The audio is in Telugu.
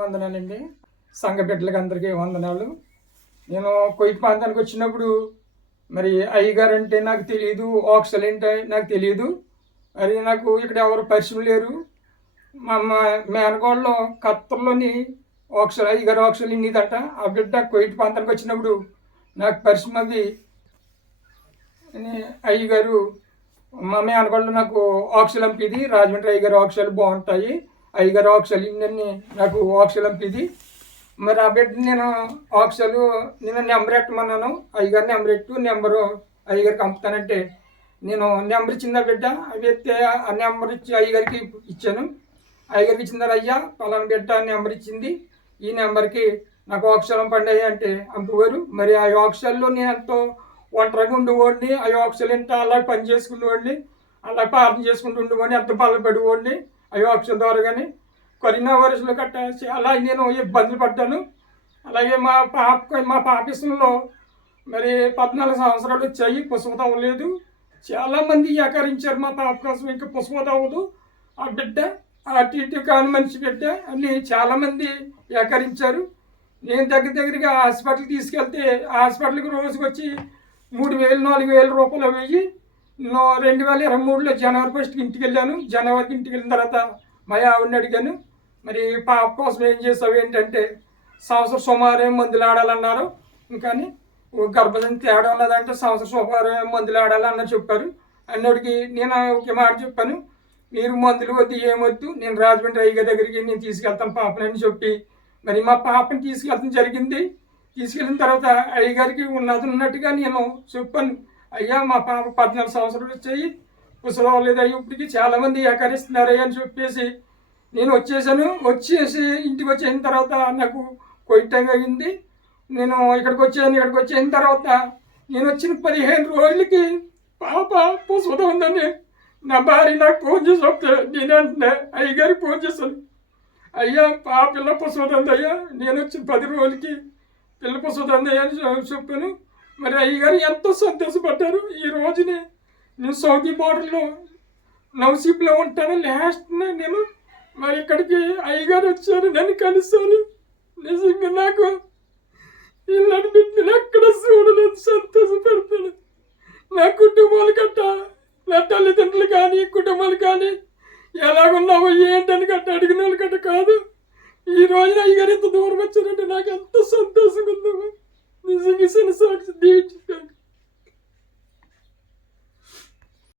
వందనాలండి. సంఘ బిడ్డలకి అందరికీ వందనాలు. నేను కొయ్య ప్రాంతానికి వచ్చినప్పుడు మరి అయ్యగారు అంటే నాకు తెలియదు, ఓక్సలు ఏంటో నాకు తెలియదు. మరి నాకు ఇక్కడ ఎవరు పరిచయం లేరు. మా మేనగోడలో కత్తర్లోని ఓక్సలు అయ్యగారు ఓక్సలు ఇన్నిదట. ఆ బిడ్డ కొయ్య ప్రాంతానికి వచ్చినప్పుడు నాకు పరిచయం అది అయ్యగారు మా మేనగోడలో నాకు ఓక్సలు అంపిది. రాజమండ్రి అయ్యగారు ఓక్సలు బాగుంటాయి, అయ్యగారు ఓక్సలు ఇన్ని నాకు ఓక్సలు అంపిది. మరి ఆ బిడ్డ నేను ఆక్సలు నేను నెంబర్ ఎట్టమన్నాను. అయ్యగారు నెంబరు అయ్యగారికి పంపుతానంటే నేను నెంబర్ ఇచ్చిందా బిడ్డ అవి ఎత్తే ఆ నెంబర్ ఇచ్చి అయ్యగారికి ఇచ్చాను. అయ్యగారికి ఇచ్చిన తర్వాత అయ్యా పలానా బిడ్డ నెంబర్ ఇచ్చింది, ఈ నెంబర్కి నాకు ఆక్సలం పండాయి అంటే పంపువారు. మరి ఆ ఆక్సల్లో నేను ఎంతో ఒంటరిగా ఉండేవాడిని. ఆ ఆక్సలు అంటే అలా పని చేసుకునేవాడిని, అలా ప్రార్థన చేసుకుంటూ ఉండేవాడిని, ఎంత బలపడేవాడిని ఆ ఆక్సల ద్వారా. కానీ కరోనా వైరస్లో గట్టా చాలా నేను ఇబ్బందులు పడ్డాను. అలాగే మా పాపిసంలో మరి 14 సంవత్సరాలు వచ్చాయి, పుష్పత అవ్వలేదు. చాలామంది ఏకరించారు మా పాప కోసం, ఇంకా పుష్పత అవ్వదు ఆ బిడ్డ, అటు ఇటు కాని మనిషి బిడ్డ అని చాలామంది ఏకరించారు. నేను దగ్గరగా హాస్పిటల్కి తీసుకెళ్తే హాస్పిటల్కి రోజుకి వచ్చి 3,000 4,000 రూపాయలు వెయ్యి. 2023లో జనవరి 1కి ఇంటికి వెళ్ళాను. జనవరికి ఇంటికి వెళ్ళిన తర్వాత మా ఆవిడని అడిగాను, మరి పాప కోసం ఏం చేసావు ఏంటంటే, సంవత్సరం సుమారు మందులు ఆడాలన్నారు. కానీ గర్భసంచి తేడా ఉన్నదంటే సంవత్సరం సుమారు మందులు ఆడాలన్న చెప్పారు. అన్నోడికి నేను ఒక మాట చెప్పాను, మీరు మందులు వద్దు ఏమొద్దు, నేను రాజమండ్రి అయ్యగారి దగ్గరికి నేను తీసుకెళ్తాను పాపనని చెప్పి మరి మా పాపని తీసుకెళ్తాం జరిగింది. తీసుకెళ్ళిన తర్వాత అయ్యగారికి ఉన్నట్టుగా నేను చెప్పాను, అయ్యా మా పాప 14 సంవత్సరాలు వచ్చాయి, పుసలు లేదు అయ్యి ఇప్పటికి చాలామంది ఏకరిస్తున్నారయ్యా అని చెప్పేసి నేను వచ్చేసి ఇంటికి వచ్చేసిన తర్వాత నాకు కోవిడ్ టైం అయింది. నేను ఇక్కడికి వచ్చిన తర్వాత నేను వచ్చిన 15 రోజులకి పాప పుసత ఉందని నా భార్య నాకు ఫోన్ చేసి వస్తే నేను అంటే అయ్యగారికి ఫోన్ చేశాను, అయ్యా పిల్ల పుసత ఉందయ్యా, నేను వచ్చిన 10 రోజులకి పిల్ల పుసత ఉందయ్యా అని చెప్పాను. మరి అయ్యగారు ఎంతో సంతోషపడ్డారు. ఈ రోజుని నేను సౌదీ బోర్డర్లో నౌషిప్లో ఉంటాను. లాస్ట్ నేను మరి ఇక్కడికి అయ్యగారు వచ్చారు, నన్ను కలిశారు. నిజంగా నాకు ఇళ్ళని బిడ్డలు ఎక్కడ చూడలేదు, సంతోషపడతాను. నా కుటుంబాలు గట్ట, నా తల్లిదండ్రులు కానీ కుటుంబాలు కానీ ఎలాగున్నావో ఏంటని గట్ట అడిగిన వాళ్ళు గట్ట కాదు. ఈ రోజున అయ్యగారు ఎంత దూరం వచ్చారంటే నాకు ఎంత సంతోషంగా ఉందో. నిజంగా సాక్షి దీవించాను.